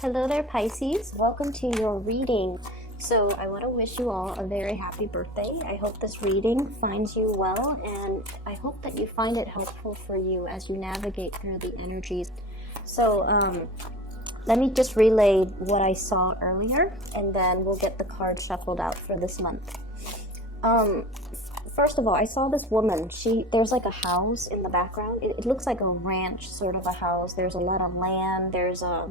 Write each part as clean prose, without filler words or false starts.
Hello there, Pisces. Welcome to your reading. So I want to wish you all a very happy birthday. I hope this reading finds you well, and I hope that you find it helpful for you as you navigate through the energies. So let me just relay what I saw earlier, and then we'll get the cards shuffled out for this month. First of all, I saw this woman. There's like a house in the background. It looks like a ranch sort of a house. There's a lot of land. There's a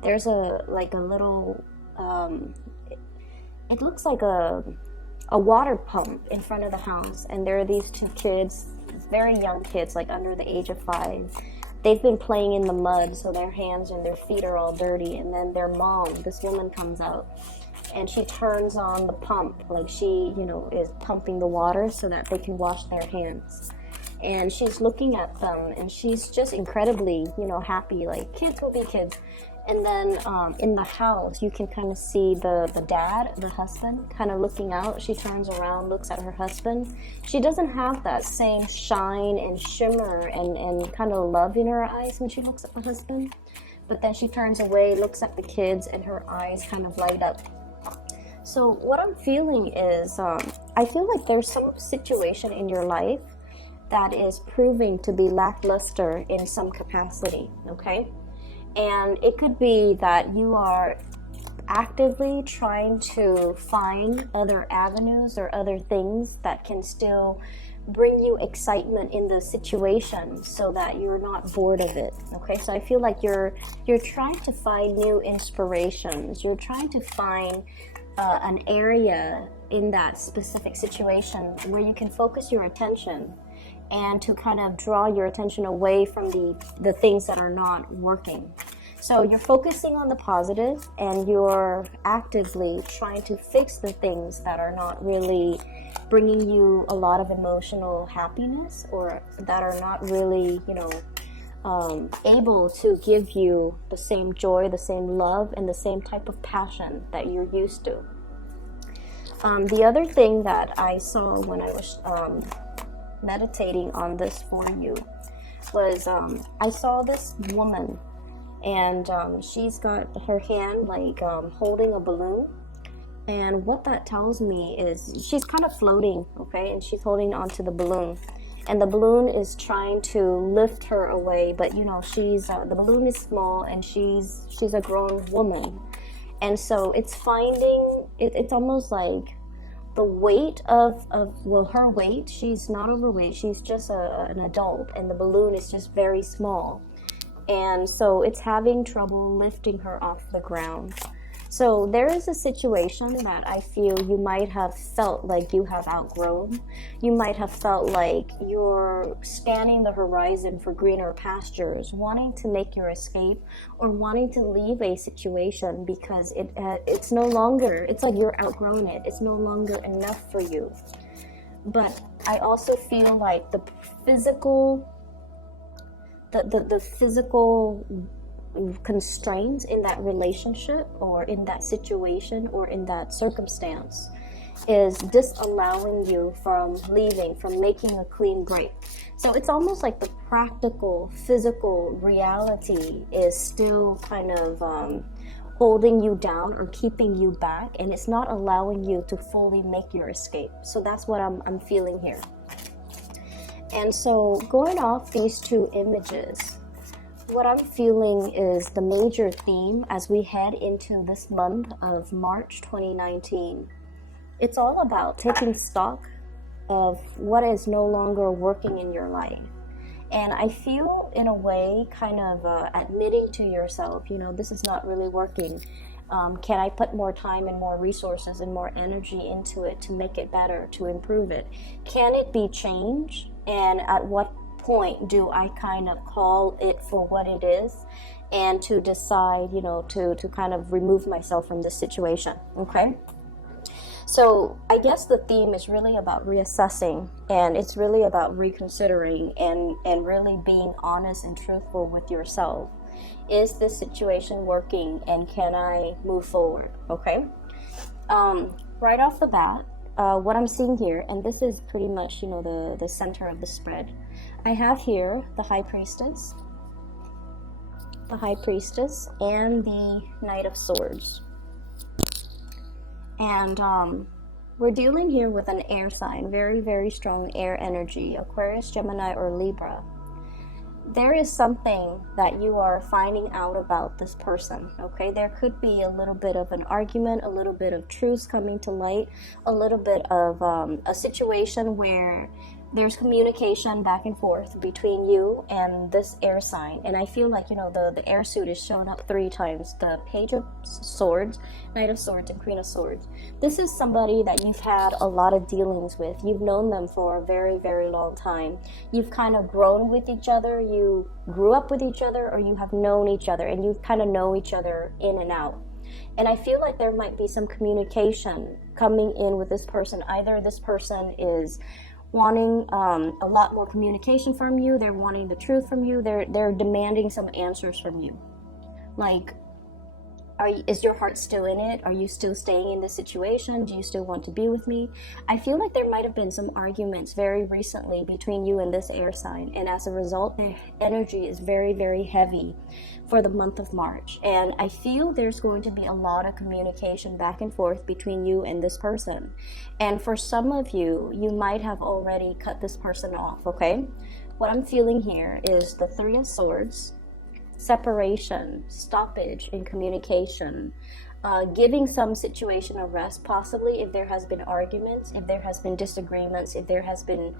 little it looks like a water pump in front of the house, and there are these two kids, very young kids, like under the age of 5. They've been playing in the mud, so their hands and their feet are all dirty. And then their mom, this woman, comes out and she turns on the pump, like she is pumping the water so that they can wash their hands. And she's looking at them, and she's just incredibly happy, like kids will be kids. And then in the house, you can kind of see the dad, the husband, kind of looking out. She turns around, looks at her husband. She doesn't have that same shine and shimmer and kind of love in her eyes when she looks at the husband. But then she turns away, looks at the kids, and her eyes kind of light up. So what I'm feeling is, I feel like there's some situation in your life that is proving to be lackluster in some capacity, okay? And it could be that you are actively trying to find other avenues or other things that can still bring you excitement in the situation so that you're not bored of it, okay? So I feel like you're trying to find new inspirations. You're trying to find an area in that specific situation where you can focus your attention and to kind of draw your attention away from the things that are not working. So you're focusing on the positive, and you're actively trying to fix the things that are not really bringing you a lot of emotional happiness, or that are not really, able to give you the same joy, the same love, and the same type of passion that you're used to. The other thing that I saw when I was meditating on this for you was I saw this woman, and she's got her hand like holding a balloon, and what that tells me is she's kind of floating, okay, and she's holding onto the balloon, and the balloon is trying to lift her away, but she's the balloon is small, and she's a grown woman, and so it's it's almost like the weight of her weight. She's not overweight, she's just an adult, and the balloon is just very small, and so it's having trouble lifting her off the ground. So there is a situation that I feel you might have felt like you have outgrown. You might have felt like you're scanning the horizon for greener pastures, wanting to make your escape, or wanting to leave a situation because it's no longer, it's like you're outgrown it. It's no longer enough for you. But I also feel like the physical constraints in that relationship, or in that situation, or in that circumstance is disallowing you from leaving, from making a clean break. So it's almost like the practical, physical reality is still kind of holding you down or keeping you back, and it's not allowing you to fully make your escape. So that's what I'm feeling here. And so going off these two images, what I'm feeling is the major theme as we head into this month of March 2019. It's all about taking stock of what is no longer working in your life. And I feel, in a way, kind of admitting to yourself, this is not really working. Can I put more time and more resources and more energy into it to make it better, to improve it? Can it be changed? And at what point do I kind of call it for what it is, and to decide, to kind of remove myself from this situation, okay? So I guess the theme is really about reassessing, and it's really about reconsidering and really being honest and truthful with yourself. Is this situation working, and can I move forward, okay? Right off the bat, what I'm seeing here, and this is pretty much, the center of the spread, I have here the High Priestess, the High Priestess, and the Knight of Swords. And we're dealing here with an air sign, very, very strong air energy, Aquarius, Gemini, or Libra. There is something that you are finding out about this person, okay? There could be a little bit of an argument, a little bit of truth coming to light, a little bit of a situation where there's communication back and forth between you and this air sign. And I feel like, you know, the air suit is shown up 3 times. The Page of Swords, Knight of Swords, and Queen of Swords. This is somebody that you've had a lot of dealings with. You've known them for a very, very long time. You've kind of grown with each other. You grew up with each other, or you have known each other, and you kind of know each other in and out. And I feel like there might be some communication coming in with this person. Either this person is wanting a lot more communication from you, they're wanting the truth from you, they're demanding some answers from you. Like, is your heart still in it? Are you still staying in this situation? Do you still want to be with me? I feel like there might have been some arguments very recently between you and this air sign, and as a result, the energy is very, very heavy for the month of March. And I feel there's going to be a lot of communication back and forth between you and this person. And for some of you, you might have already cut this person off, okay? What I'm feeling here is the 3 of Swords, separation, stoppage in communication, giving some situation a rest, possibly if there has been arguments, if there has been disagreements, if there has been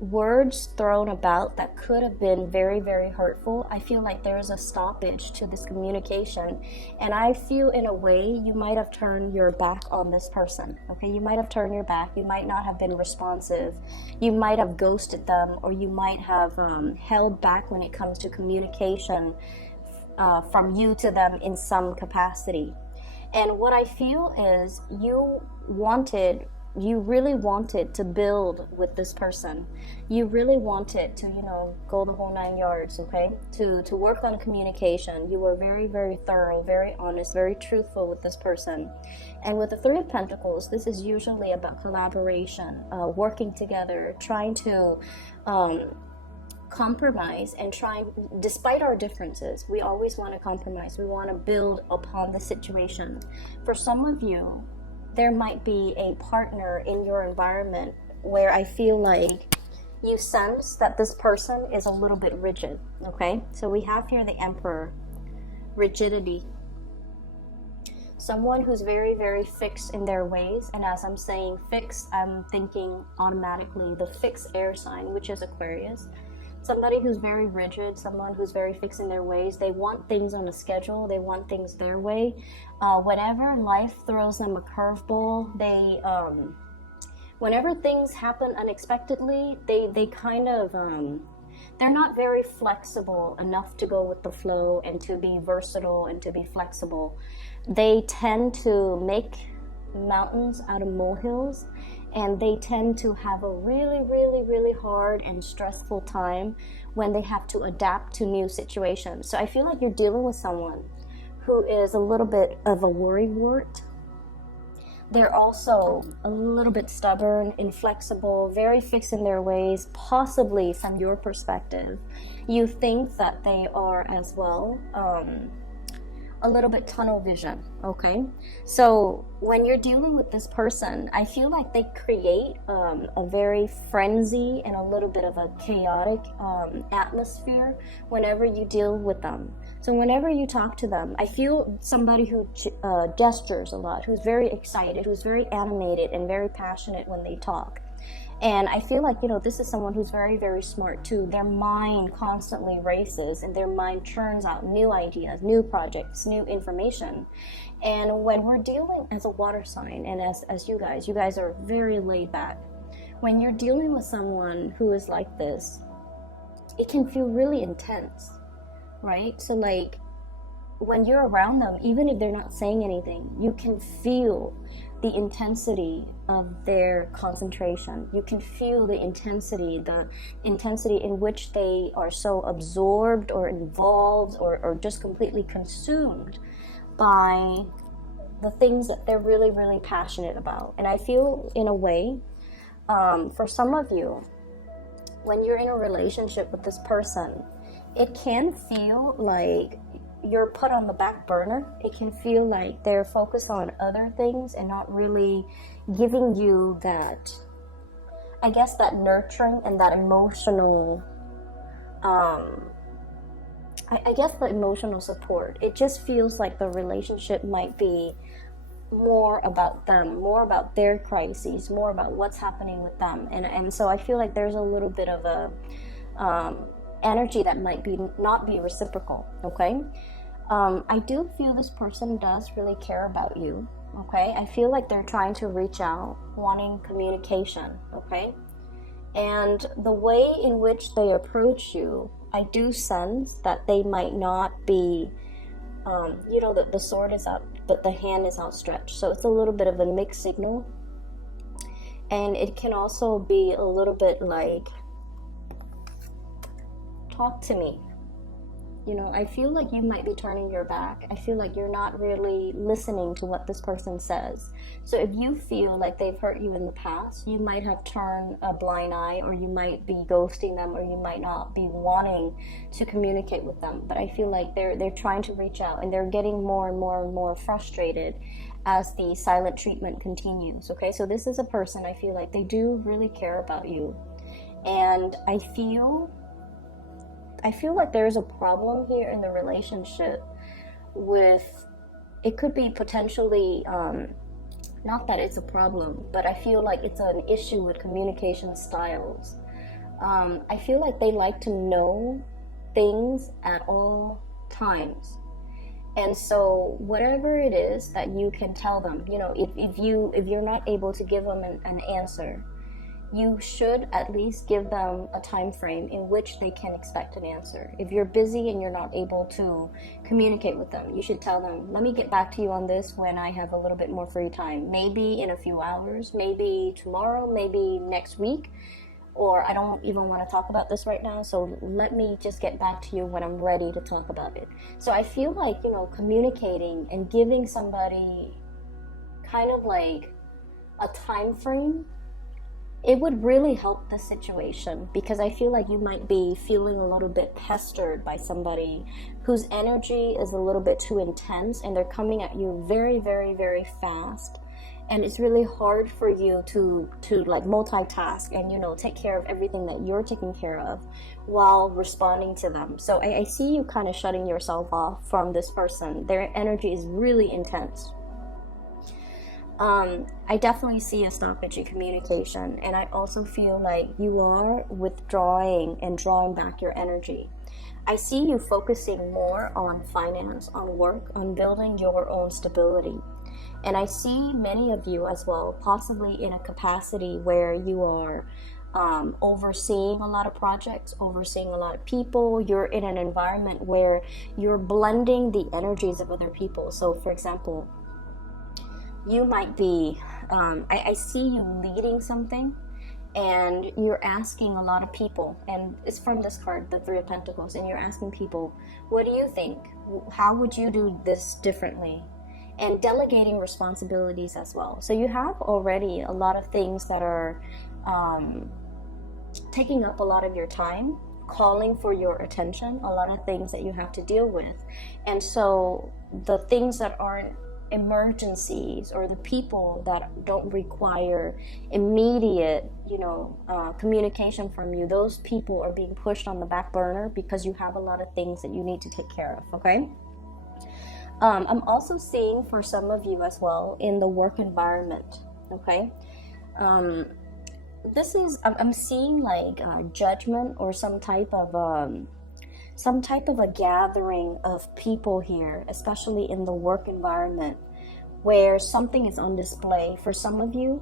words thrown about that could have been very, very hurtful. I feel like there is a stoppage to this communication, and I feel in a way you might have turned your back on this person, okay? You might have turned your back. You might not have been responsive. You might have ghosted them, or you might have held back when it comes to communication from you to them in some capacity. And what I feel is you really wanted to build with this person. You really wanted to, you know, go the whole 9 yards, okay? To work on communication. You were very, very thorough, very honest, very truthful with this person. And with the 3 of Pentacles, this is usually about collaboration, working together, trying to compromise and despite our differences, we always want to compromise. We want to build upon the situation. For some of you, there might be a partner in your environment where I feel like you sense that this person is a little bit rigid, okay? So we have here the Emperor, rigidity. Someone who's very, very fixed in their ways, and as I'm saying fixed, I'm thinking automatically the fixed air sign, which is Aquarius. Somebody who's very rigid, someone who's very fixed in their ways. They want things on a schedule. They want things their way. Whenever life throws them a curveball, whenever things happen unexpectedly, they kind of, they're not very flexible enough to go with the flow and to be versatile and to be flexible. They tend to make mountains out of molehills, and they tend to have a really, really, really hard and stressful time when they have to adapt to new situations. So I feel like you're dealing with someone who is a little bit of a worrywart. They're also a little bit stubborn, inflexible, very fixed in their ways, possibly from your perspective. You think that they are as well, a little bit tunnel vision, okay? So when you're dealing with this person, I feel like they create a very frenzy and a little bit of a chaotic atmosphere whenever you deal with them. So whenever you talk to them, I feel somebody who gestures a lot, who's very excited, who's very animated and very passionate when they talk. And I feel like, you know, this is someone who's very, very smart too. Their mind constantly races and their mind churns out new ideas, new projects, new information. And when we're dealing as a water sign and as you guys are very laid back. When you're dealing with someone who is like this, it can feel really intense, right? So like when you're around them, even if they're not saying anything, you can feel the intensity of their concentration. You can feel the intensity in which they are so absorbed or involved or just completely consumed by the things that they're really, really passionate about. And I feel in a way, for some of you, when you're in a relationship with this person, it can feel like you're put on the back burner. It can feel like they're focused on other things and not really giving you that, I guess, that nurturing and that emotional, I guess the emotional support. It just feels like the relationship might be more about them, more about their crises, more about what's happening with them. And so I feel like there's a little bit of a energy that might be not be reciprocal, okay? I do feel this person does really care about you, okay? I feel like they're trying to reach out, wanting communication, okay? And the way in which they approach you, I do sense that they might not be, you know, the sword is out, but the hand is outstretched. So it's a little bit of a mixed signal. And it can also be a little bit like, talk to me. You know, I feel like you might be turning your back. I feel like you're not really listening to what this person says. So if you feel like they've hurt you in the past, you might have turned a blind eye, or you might be ghosting them, or you might not be wanting to communicate with them. But I feel like they're trying to reach out, and they're getting more and more and more frustrated as the silent treatment continues. Okay, so this is a person, I feel like they do really care about you. And I feel like there's a problem here in the relationship with, it could be potentially, not that it's a problem, but I feel like it's an issue with communication styles. I feel like they like to know things at all times. And so whatever it is that you can tell them, you know, if you're not able to give them an answer, you should at least give them a time frame in which they can expect an answer. If you're busy and you're not able to communicate with them, you should tell them, let me get back to you on this when I have a little bit more free time. Maybe in a few hours, maybe tomorrow, maybe next week, or I don't even want to talk about this right now, so let me just get back to you when I'm ready to talk about it. So I feel like, you know, communicating and giving somebody kind of like a time frame, it would really help the situation, because I feel like you might be feeling a little bit pestered by somebody whose energy is a little bit too intense, and they're coming at you very, very, very fast. And it's really hard for you to like multitask and, you know, take care of everything that you're taking care of while responding to them. So I see you kind of shutting yourself off from this person. Their energy is really intense. I definitely see a stoppage in communication, and I also feel like you are withdrawing and drawing back your energy. I see you focusing more on finance, on work, on building your own stability. And I see many of you as well, possibly in a capacity where you are overseeing a lot of projects, overseeing a lot of people. You're in an environment where you're blending the energies of other people. So for example, you might be, I see you leading something, and you're asking a lot of people, and it's from this card, the Three of Pentacles, and you're asking people, what do you think? How would you do this differently? And delegating responsibilities as well. So you have already a lot of things that are taking up a lot of your time, calling for your attention, a lot of things that you have to deal with. And so the things that aren't emergencies, or the people that don't require immediate, you know, communication from you, those people are being pushed on the back burner because you have a lot of things that you need to take care of, okay? I'm also seeing for some of you as well in the work environment, okay? This is, I'm seeing like judgment, or some type of a gathering of people here, especially in the work environment, where something is on display. For some of you,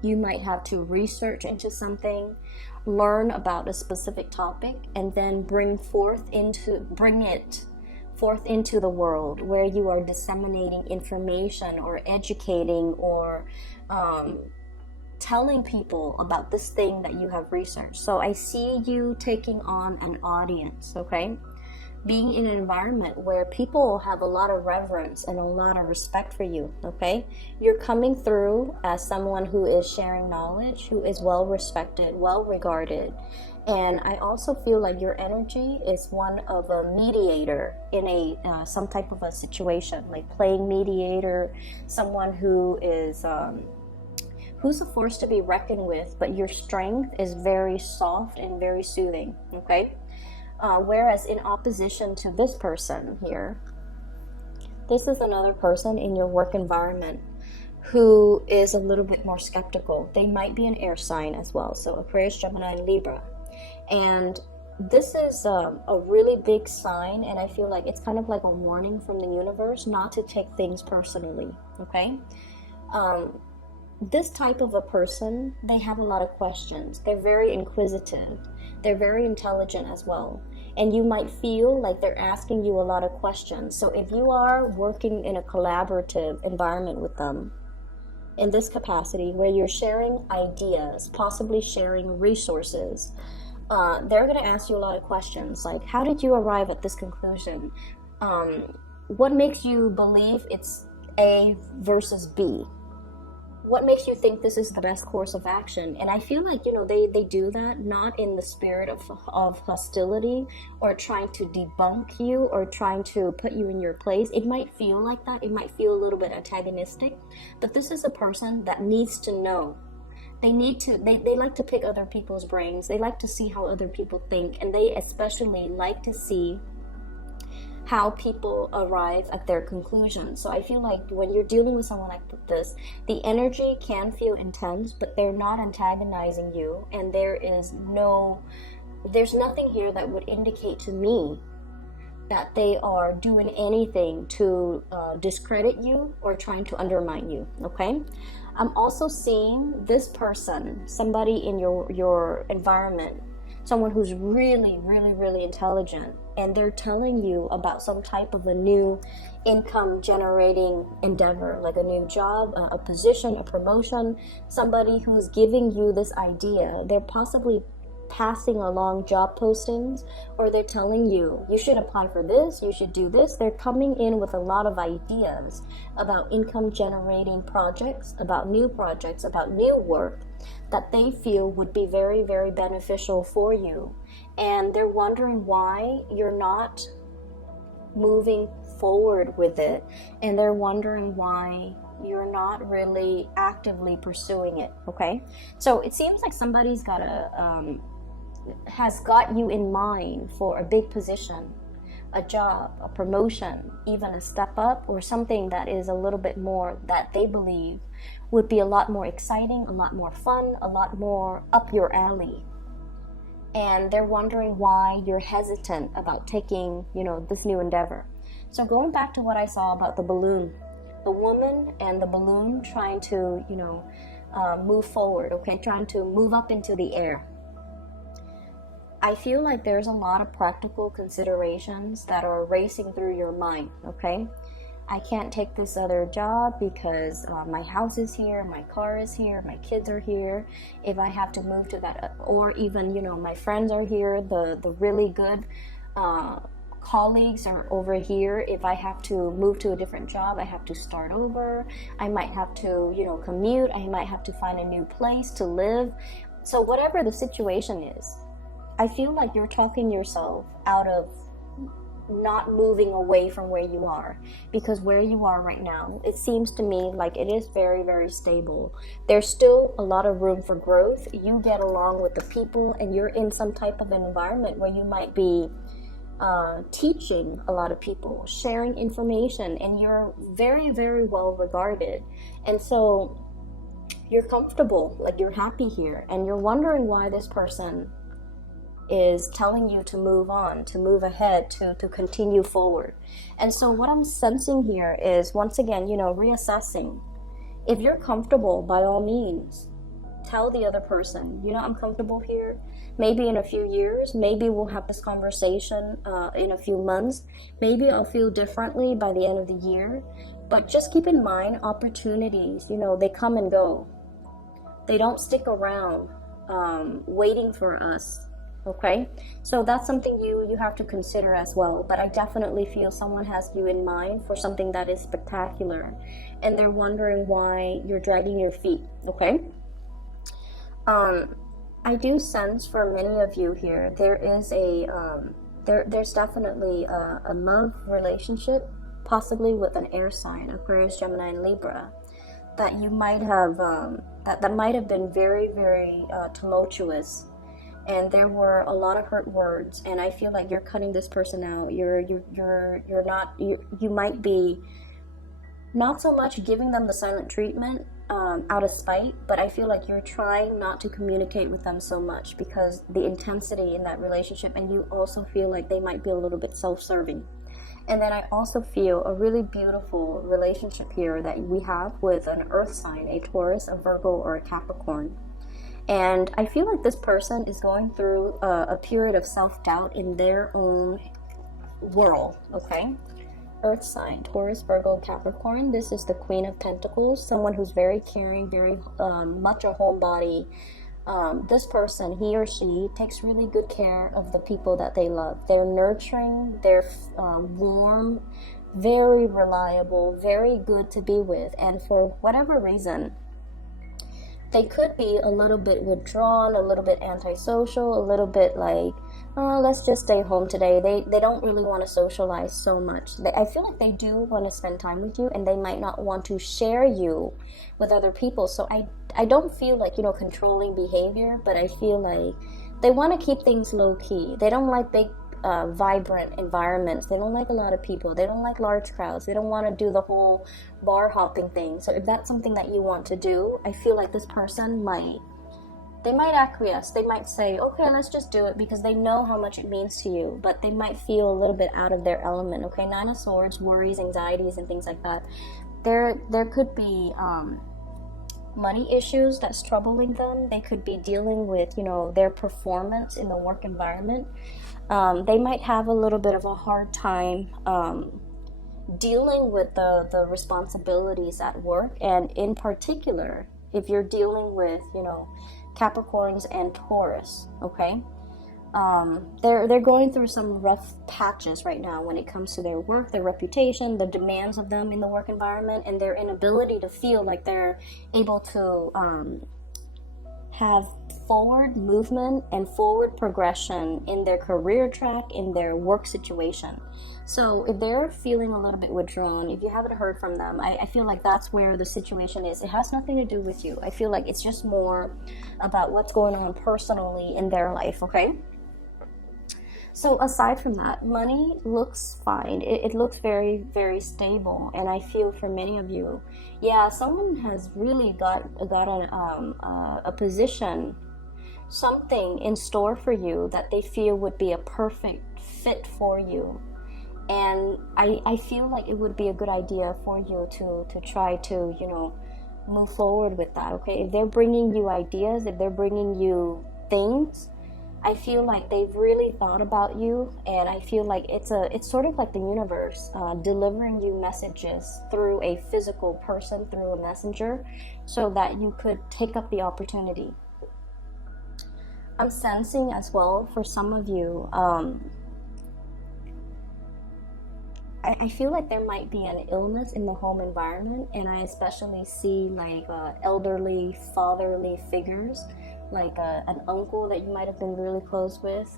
you might have to research into something, learn about a specific topic, and then bring it forth into the world, where you are disseminating information, or educating, or telling people about this thing that you have researched. So I see you taking on an audience, okay? being in an environment where people have a lot of reverence and a lot of respect for you, okay? You're coming through as someone who is sharing knowledge, who is well respected, well regarded. And I also feel like your energy is one of a mediator in a some type of a situation, like playing mediator, someone who is who's a force to be reckoned with, but your strength is very soft and very soothing, okay? Whereas in opposition to this person here, this is another person in your work environment who is a little bit more skeptical. They might be an air sign as well, so Aquarius, Gemini, and Libra. And this is a really big sign, and I feel like it's kind of like a warning from the universe not to take things personally, okay? This type of a person, they have a lot of questions. They're very inquisitive. They're very intelligent as well. And you might feel like they're asking you a lot of questions. So if you are working in a collaborative environment with them, in this capacity where you're sharing ideas, possibly sharing resources, they're going to ask you a lot of questions like, how did you arrive at this conclusion? What makes you believe it's A versus B? What makes you think this is the best course of action? And I feel like, you know, they do that not in the spirit of hostility or trying to debunk you or trying to put you in your place. It might feel like that. It might feel a little bit antagonistic. But this is a person that needs to know. They like to pick other people's brains. They like to see how other people think. And they especially like to see how people arrive at their conclusions. So I feel like when you're dealing with someone like this, the energy can feel intense, but they're not antagonizing you, and there's nothing here that would indicate to me that they are doing anything to discredit you or trying to undermine you, okay? I'm also seeing this person, somebody in your environment, someone who's really, really, really intelligent, and they're telling you about some type of a new income generating endeavor, like a new job, a position, a promotion, somebody who's giving you this idea. They're possibly passing along job postings, or they're telling you, you should apply for this, you should do this. They're coming in with a lot of ideas about income generating projects, about new work that they feel would be very, very beneficial for you. And they're wondering why you're not moving forward with it, and they're wondering why you're not really actively pursuing it, okay? So it seems like somebody's has got you in mind for a big position, a job, a promotion, even a step up, or something that is a little bit more that they believe would be a lot more exciting, a lot more fun, a lot more up your alley. And they're wondering why you're hesitant about taking, this new endeavor. So going back to what I saw about the balloon, the woman and the balloon trying to, move forward, okay, trying to move up into the air. I feel like there's a lot of practical considerations that are racing through your mind, okay? I can't take this other job because my house is here, my car is here, my kids are here. If I have to move to that, or even, my friends are here, the really good colleagues are over here. If I have to move to a different job, I have to start over. I might have to, commute. I might have to find a new place to live. So whatever the situation is, I feel like you're talking yourself out of not moving away from where you are, because where you are right now, it seems to me like it is very, very stable. There's still a lot of room for growth. You get along with the people, and you're in some type of an environment where you might be teaching a lot of people, sharing information, and you're very, very well regarded. And so you're comfortable, like you're happy here, and you're wondering why this person is telling you to move on, to move ahead, to continue forward. And so what I'm sensing here is, once again, reassessing. If you're comfortable, by all means, tell the other person, I'm comfortable here. Maybe in a few years, maybe we'll have this conversation in a few months. Maybe I'll feel differently by the end of the year. But just keep in mind, opportunities, they come and go. They don't stick around waiting for us Okay, so that's something you have to consider as well. But I definitely feel someone has you in mind for something that is spectacular, and they're wondering why you're dragging your feet. Okay, um, I do sense for many of you here there is there's definitely a love relationship, possibly with an air sign, Aquarius, Gemini, and Libra, that you might have that might have been very, very tumultuous, and there were a lot of hurt words, and I feel like you're cutting this person out. You're not, you might be not so much giving them the silent treatment out of spite, but I feel like you're trying not to communicate with them so much because the intensity in that relationship, and you also feel like they might be a little bit self-serving. And then I also feel a really beautiful relationship here that we have with an earth sign, a Taurus, a Virgo, or a Capricorn. And I feel like this person is going through a period of self-doubt in their own world, okay? Earth sign, Taurus, Virgo, Capricorn. This is the Queen of Pentacles, someone who's very caring, very much a homebody. This person, he or she, takes really good care of the people that they love. They're nurturing, they're warm, very reliable, very good to be with. And for whatever reason, they could be a little bit withdrawn, a little bit antisocial, a little bit like, oh, let's just stay home today. They don't really want to socialize so much. I feel like they do want to spend time with you, and they might not want to share you with other people. So I don't feel like, controlling behavior, but I feel like they want to keep things low key. They don't like big vibrant environments. They don't like a lot of people. They don't like large crowds. They don't want to do the whole bar hopping thing. So if that's something that you want to do, I feel like this person might acquiesce. They might say, okay, let's just do it, because they know how much it means to you, but they might feel a little bit out of their element. Okay, Nine of Swords, worries, anxieties, and things like that. There could be money issues that's troubling them. They could be dealing with, their performance in the work environment. They might have a little bit of a hard time dealing with the responsibilities at work, and in particular, if you're dealing with, Capricorns and Taurus, okay? They're going through some rough patches right now when it comes to their work, their reputation, the demands of them in the work environment, and their inability to feel like they're able to have forward movement and forward progression in their career track, in their work situation. So if they're feeling a little bit withdrawn, if you haven't heard from them, I feel like that's where the situation is. It has nothing to do with you. I feel like it's just more about what's going on personally in their life, okay? So aside from that, money looks fine. It looks very, very stable. And I feel for many of you, yeah, someone has really got on a position, something in store for you that they feel would be a perfect fit for you. And I feel like it would be a good idea for you to try to, move forward with that, okay? If they're bringing you ideas, if they're bringing you things, I feel like they've really thought about you, and I feel like it's sort of like the universe delivering you messages through a physical person, through a messenger, so that you could take up the opportunity. I'm sensing as well for some of you, I feel like there might be an illness in the home environment, and I especially see like elderly, fatherly figures, like an uncle that you might have been really close with,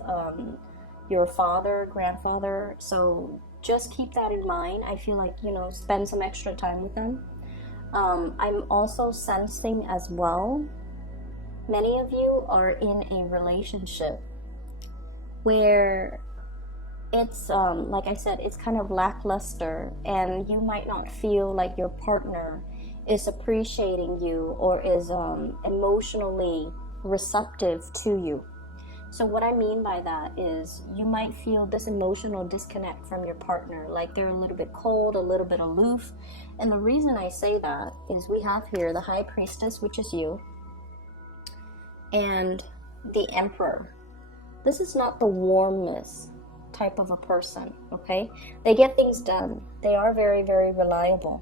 your father, grandfather. So just keep that in mind. I feel like, spend some extra time with them. I'm also sensing as well, many of you are in a relationship where it's, like I said, it's kind of lackluster, and you might not feel like your partner is appreciating you or is emotionally receptive to you. So what I mean by that is you might feel this emotional disconnect from your partner, like they're a little bit cold, a little bit aloof. And the reason I say that is we have here the High Priestess, which is you, and the Emperor. This is not the warmest type of a person, okay? They get things done. They are very, very reliable.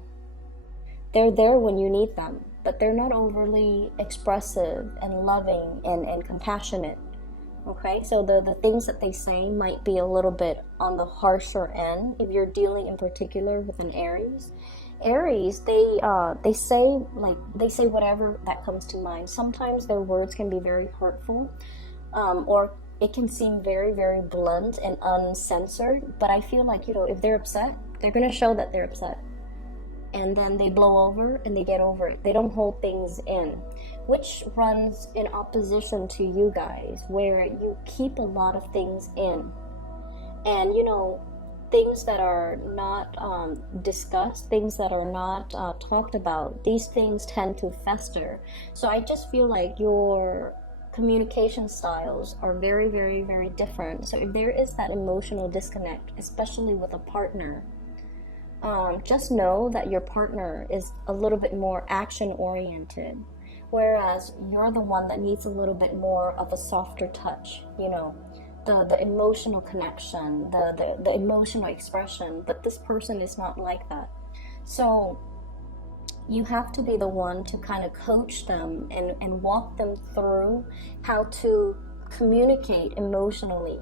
They're there when you need them, but they're not overly expressive and loving and compassionate. Okay, so the things that they say might be a little bit on the harsher end if you're dealing in particular with an Aries. Aries, they say whatever that comes to mind. Sometimes their words can be very hurtful, or it can seem very, very blunt and uncensored. But I feel like, if they're upset, they're gonna show that they're upset, and then they blow over and they get over it. They don't hold things in, which runs in opposition to you guys, where you keep a lot of things in, and things that are not discussed, things that are not talked about, these things tend to fester. So I just feel like your communication styles are very, very, very different. So if there is that emotional disconnect, especially with a partner, just know that your partner is a little bit more action oriented, whereas you're the one that needs a little bit more of a softer touch, the emotional connection, the emotional expression. But this person is not like that. So you have to be the one to kind of coach them and walk them through how to communicate emotionally.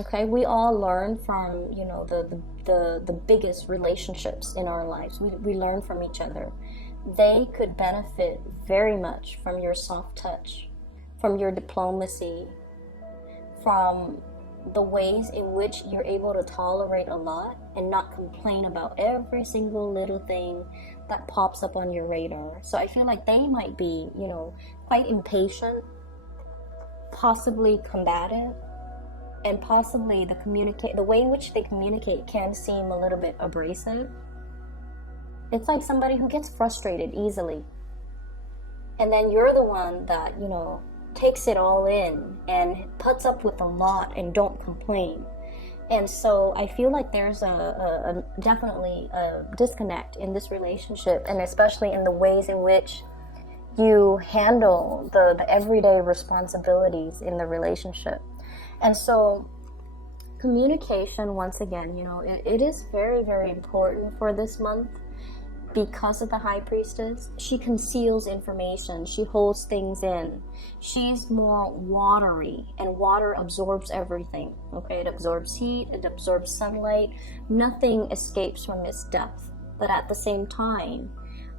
Okay, we all learn from the biggest relationships in our lives. We learn from each other. They could benefit very much from your soft touch, from your diplomacy, from the ways in which you're able to tolerate a lot and not complain about every single little thing that pops up on your radar. So I feel like they might be, quite impatient, possibly combative, and possibly the way in which they communicate can seem a little bit abrasive. It's like somebody who gets frustrated easily, and then you're the one that takes it all in and puts up with a lot and don't complain. And so I feel like there's definitely a disconnect in this relationship, and especially in the ways in which you handle the everyday responsibilities in the relationship. And so communication, once again, it is very, very important for this month. Because of the High Priestess, she conceals information, she holds things in. She's more watery, and water absorbs everything. Okay, it absorbs heat, it absorbs sunlight. Nothing escapes from its depth. But at the same time,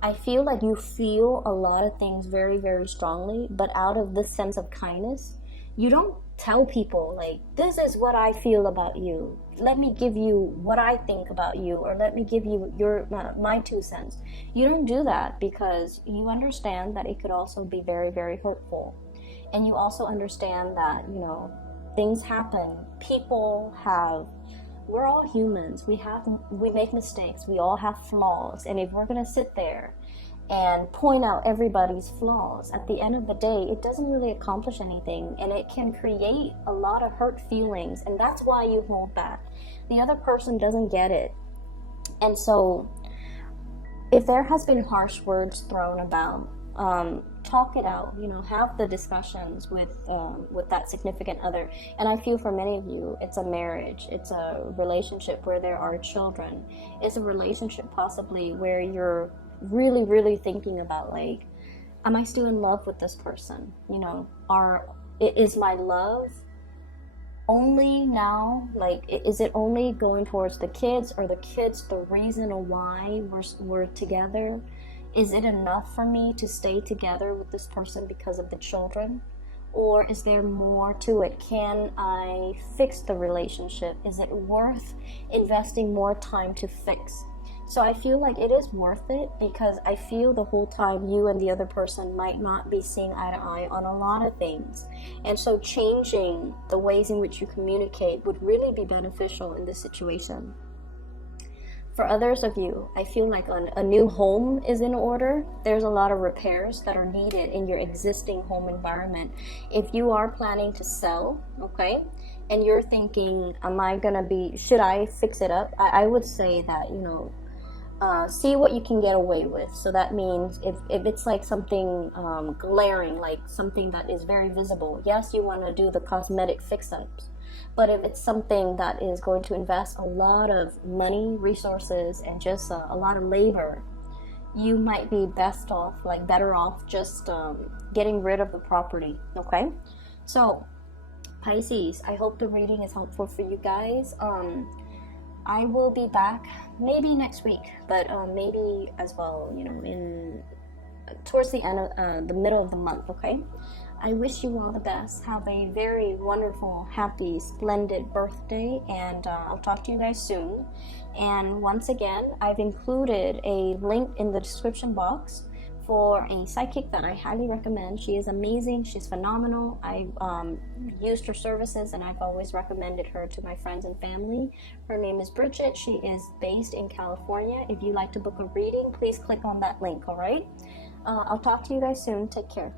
I feel like you feel a lot of things very, very strongly, but out of this sense of kindness, you don't tell people like, this is what I feel about you, let me give you what I think about you, or let me give you my 2 cents. You don't do that because you understand that it could also be very, very hurtful. And you also understand that things happen, we're all humans, we make mistakes, we all have flaws. And if we're gonna sit there and point out everybody's flaws, at the end of the day, it doesn't really accomplish anything, and it can create a lot of hurt feelings, and that's why you hold back. The other person doesn't get it. And so if there has been harsh words thrown about, talk it out, have the discussions with that significant other. And I feel for many of you, it's a marriage, it's a relationship where there are children, it's a relationship possibly where you're really, really thinking about, like, am I still in love with this person? Is my love only now, like, is it only going towards the kids, or the kids the reason why we're together? Is it enough for me to stay together with this person because of the children? Or is there more to it? Can I fix the relationship? Is it worth investing more time to fix? So I feel like it is worth it, because I feel the whole time you and the other person might not be seeing eye to eye on a lot of things. And so changing the ways in which you communicate would really be beneficial in this situation. For others of you, I feel like a new home is in order. There's a lot of repairs that are needed in your existing home environment. If you are planning to sell, okay, and you're thinking, should I fix it up? I would say that, see what you can get away with. So that means if it's like something glaring, like something that is very visible, yes, you want to do the cosmetic fix-ups. But if it's something that is going to invest a lot of money, resources, and just a lot of labor, you might be better off just getting rid of the property, okay? So, Pisces, I hope the reading is helpful for you guys. I will be back maybe next week, but maybe as well, you know, in towards the end of the middle of the month. Okay. I wish you all the best. Have a very wonderful, happy, splendid birthday, and I'll talk to you guys soon. And once again, I've included a link in the description box for a psychic that I highly recommend. She is amazing. She's phenomenal. I used her services and I've always recommended her to my friends and family. Her name is Bridget. She is based in California. If you'd like to book a reading, please click on that link, all right? I'll talk to you guys soon. Take care.